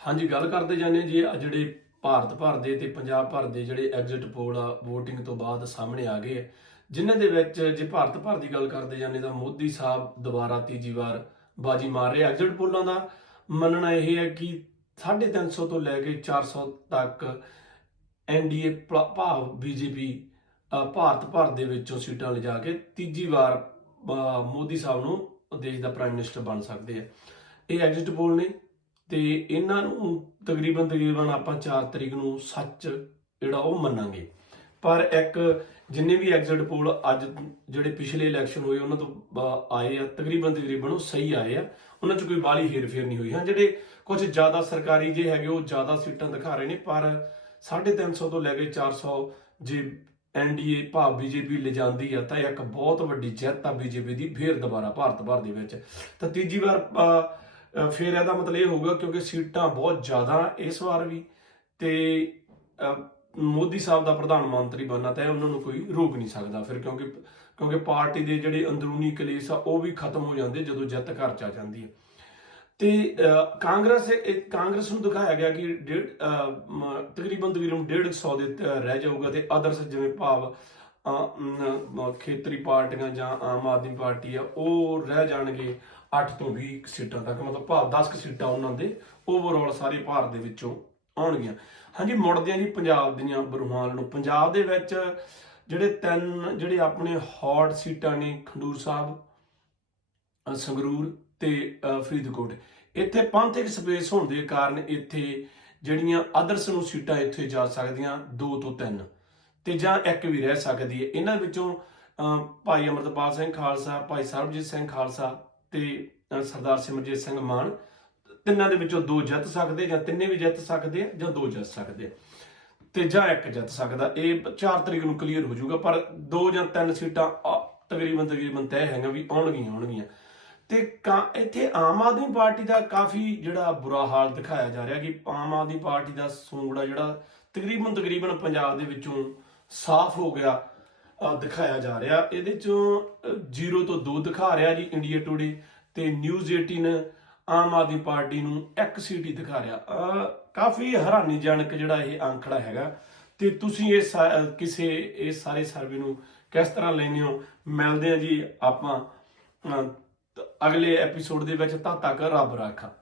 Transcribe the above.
ਹਾਂਜੀ, ਗੱਲ ਕਰਦੇ ਜਾਂਦੇ ਹਾਂ ਜੀ ਆ ਜਿਹੜੇ ਭਾਰਤ ਭਰ ਦੇ ਤੇ ਪੰਜਾਬ ਭਰ ਦੇ ਜਿਹੜੇ ਐਗਜ਼ਿਟ ਪੋਲ ਆ, VOTING ਤੋਂ ਬਾਅਦ ਸਾਹਮਣੇ ਆ ਗਏ ਆ। ਜਿਨ੍ਹਾਂ ਦੇ ਵਿੱਚ ਜੇ ਭਾਰਤ ਭਰ ਦੀ ਗੱਲ ਕਰਦੇ ਜਾਂਦੇ ਤਾਂ ਮੋਦੀ ਸਾਹਿਬ ਦੁਬਾਰਾ ਤੀਜੀ ਵਾਰ ਬਾਜੀ ਮਾਰ ਰਹੇ ਐਗਜ਼ਿਟ ਪੋਲਾਂ ਦਾ। ਮੰਨਣਾ ਇਹ ਹੈ ਕਿ 350 ਤੋਂ ਲੈ ਕੇ 400 ਤੱਕ ਐਨਡੀਏ ਭਾਵ ਬੀਜੇਪੀ ਭਾਰਤ ਭਰ ਦੇ ਵਿੱਚੋਂ ਸੀਟਾਂ ਲਿਜਾ ਕੇ ਤੀਜੀ ਵਾਰ ਮੋਦੀ ਸਾਹਿਬ ਨੂੰ ਦੇਸ਼ ਦਾ ਪ੍ਰਾਈਮ ਮਿਨਿਸਟਰ ਬਣ ਸਕਦੇ ਆ। ਇਹ ਐਗਜ਼ਿਟ ਪੋਲ ਨੇ ਤੇ ਇਹਨਾਂ ਨੂੰ ਤਕਰੀਬਨ ਤਕਰੀਬਨ ਆਪਾਂ 4 ਤਰੀਕ ਨੂੰ ਸੱਚ ਜਿਹੜਾ ਉਹ ਮੰਨਾਂਗੇ। ਪਰ ਇੱਕ ਜਿੰਨੇ ਵੀ ਐਗਜ਼ਿਟ ਪੋਲ ਅੱਜ ਜਿਹੜੇ ਪਿਛਲੇ ਇਲੈਕਸ਼ਨ ਹੋਏ, ਉਹਨਾਂ ਤੋਂ ਆਏ ਆ, ਤਕਰੀਬਨ ਤਕਰੀਬਨ ਉਹ ਸਹੀ ਆਏ ਆ। ਉਹਨਾਂ 'ਚ ਕੋਈ ਬਾਲੀ ਹੇਰਫੇਰ ਨਹੀਂ ਹੋਈ। ਹਾਂ, ਜਿਹੜੇ ਕੁਝ ਜ਼ਿਆਦਾ ਸਰਕਾਰੀ ਜੇ ਹੈਗੇ, ਉਹ ਜ਼ਿਆਦਾ ਸੀਟਾਂ ਦਿਖਾ ਰਹੇ ਨੇ, ਪਰ 350 ਤੋਂ ਲੈ ਕੇ 400 ਜੇ ਐਨਡੀਏ ਭਾਵ ਬੀਜੇਪੀ ਲਿਜਾਂਦੀ ਆ, ਤਾਂ ਇੱਕ ਬਹੁਤ ਵੱਡੀ ਜਿੱਤ ਆ ਬੀਜੇਪੀ ਦੀ, ਫੇਰ ਦੁਬਾਰਾ ਭਾਰਤ ਭਰ ਦੇ ਵਿੱਚ। ਤਾਂ ਤੀਜੀ ਵਾਰ ਫਿਰ ਇਹਦਾ ਮਤਲਬ ਇਹ ਹੋਊਗਾ ਕਿਉਂਕਿ ਸੀਟਾਂ ਬਹੁਤ ਜ਼ਿਆਦਾ ਇਸ ਵਾਰ ਵੀ ਤੇ ਮੋਦੀ ਸਾਹਿਬ ਦਾ ਪ੍ਰਧਾਨ ਮੰਤਰੀ ਬਣਨਾ ਤਾਂ ਉਹਨਾਂ ਨੂੰ ਕੋਈ ਰੋਕ ਨਹੀਂ ਸਕਦਾ ਫਿਰ ਕਿਉਂਕਿ ਕਿਉਂਕਿ ਪਾਰਟੀ ਦੇ ਜਿਹੜੇ ਅੰਦਰੂਨੀ ਕਲੇਸ਼ ਆ ਉਹ ਵੀ ਖਤਮ ਹੋ ਜਾਂਦੇ ਜਦੋਂ ਜਿੱਤ ਘਰ ਚ ਆ ਜਾਂਦੀ ਹੈ। ਤੇ ਕਾਂਗਰਸ ਕਾਂਗਰਸ ਨੂੰ ਦਿਖਾਇਆ ਗਿਆ ਕਿ ਡੇਢ ਅ, ਮ, ਤਕਰੀਬਨ ਤਕਰੀਬਨ 150 ਦੇ ਰਹਿ ਜਾਊਗਾ ਤੇ ਅਦਰਸ ਜਿਵੇਂ ਭਾਵ ਖੇਤਰੀ ਪਾਰਟੀਆਂ ਜਾਂ ਆਮ ਆਦਮੀ ਪਾਰਟੀ ਆ, ਉਹ ਰਹਿ ਜਾਣਗੇ 8 ਤੋਂ 20 ਸੀਟਾਂ ਤੱਕ, ਮਤਲਬ ਭਾਵ 10 ਕੁ ਸੀਟਾਂ ਉਹਨਾਂ ਦੇ ਓਵਰਆਲ ਸਾਰੇ ਭਾਰਤ ਦੇ ਵਿੱਚੋਂ ਆਉਣਗੀਆਂ। ਹਾਂਜੀ ਮੁੜਦੇ ਆ ਜੀ ਪੰਜਾਬ ਦੀਆਂ ਬਰੂਹਾਲ ਨੂੰ। ਪੰਜਾਬ ਦੇ ਵਿੱਚ ਜਿਹੜੇ ਤਿੰਨ, ਜਿਹੜੇ ਆਪਣੇ ਹੌਟ ਸੀਟਾਂ ਨੇ, ਖੰਡੂਰ ਸਾਹਿਬ ਸੰਗਰੂਰ ਤੇ ਫਰੀਦਕੋਟ। ਇੱਥੇ ਪੰਥਕ ਸਪੇਸ ਹੋਣ ਦੇ ਕਾਰਨ ਇੱਥੇ ਜਿਹੜੀਆਂ ਅਦਰਸ ਨੂੰ ਸੀਟਾਂ ਇੱਥੇ ਜਾ ਸਕਦੀਆਂ 2 ਤੋਂ 3 ਤੇ ਜਾਂ ਇੱਕ ਵੀ ਰਹਿ ਸਕਦੀ ਹੈ। ਇਹਨਾਂ ਵਿੱਚੋਂ ਅ, ਭਾਈ ਅਮਰਤਪਾਲ ਸਿੰਘ ਖਾਲਸਾ ਭਾਈ ਸਰਬਜੀਤ ਸਿੰਘ ਖਾਲਸਾ ਤੇ ਸਰਦਾਰ ਸਿਮਰਜੀਤ ਸਿੰਘ ਮਾਨ ਤਿੰਨਾਂ ਦੇ ਵਿੱਚੋਂ ਦੋ ਜਿੱਤ ਸਕਦੇ ਜਾਂ ਤਿੰਨੇ ਵੀ ਜਿੱਤ ਸਕਦੇ ਆ ਜਾਂ ਦੋ ਜਿੱਤ ਸਕਦੇ ਆ। ਤੇ ਜਾਂ ਇੱਕ ਜਿੱਤ ਸਕਦਾ। ਇਹ 4 ਤਰੀਕ ਨੂੰ ਕਲੀਅਰ ਹੋ ਜਾਊਗਾ ਪਰ ਦੋ ਜਾਂ ਤਿੰਨ ਸੀਟਾਂ ਤਕਰੀਬਨ ਤਕਰੀਬਨ ਤੈਅ ਹੈਗੀਆਂ ਵੀ ਆਉਣਗੀਆਂ ਆਉਣਗੀਆਂ। ਤੇ ਕਾ- ਇੱਥੇ ਆਮ ਆਦਮੀ ਪਾਰਟੀ ਦਾ ਕਾਫੀ ਜਿਹੜਾ ਬੁਰਾ ਹਾਲ ਦਿਖਾਇਆ ਜਾ ਰਿਹਾ ਕਿ ਆਮ ਆਦਮੀ ਪਾਰਟੀ ਦਾ ਸੂੰਗੜਾ ਜਿਹੜਾ ਤਕਰੀਬਨ ਤਕਰੀਬਨ ਪੰਜਾਬ ਦੇ ਵਿੱਚੋਂ ਸਾਫ਼ ਹੋ ਗਿਆ ਦਿਖਾਇਆ ਜਾ ਰਿਹਾ। ਇਹਦੇ ਚੋਂ 0 ਤੋਂ 2 ਦਿਖਾ ਰਿਹਾ ਜੀ ਇੰਡੀਆ ਟੂਡੇ ਤੇ ਨਿਊਜ਼ 18 ਆਮ ਆਦਮੀ ਪਾਰਟੀ ਨੂੰ ਇੱਕ ਸੀਟ ਹੀ ਦਿਖਾ ਰਿਹਾ। ਕਾਫੀ ਹੈਰਾਨੀਜਨਕ ਜਿਹੜਾ ਇਹ ਅੰਕੜਾ ਹੈਗਾ। ਤੇ ਤੁਸੀਂ ਇਹ ਸਾ- ਕਿਸੇ ਇਸ ਸਾਰੇ ਸਰਵੇ ਨੂੰ ਕਿਸ ਤਰ੍ਹਾਂ ਲੈਂਦੇ ਹੋ? ਮਿਲਦੇ ਆ ਜੀ ਆਪਾਂ ਅਗਲੇ ਐਪੀਸੋਡ ਦੇ ਵਿੱਚ ਤਦ ਤੱਕ ਰੱਬ ਰਾਖਾ।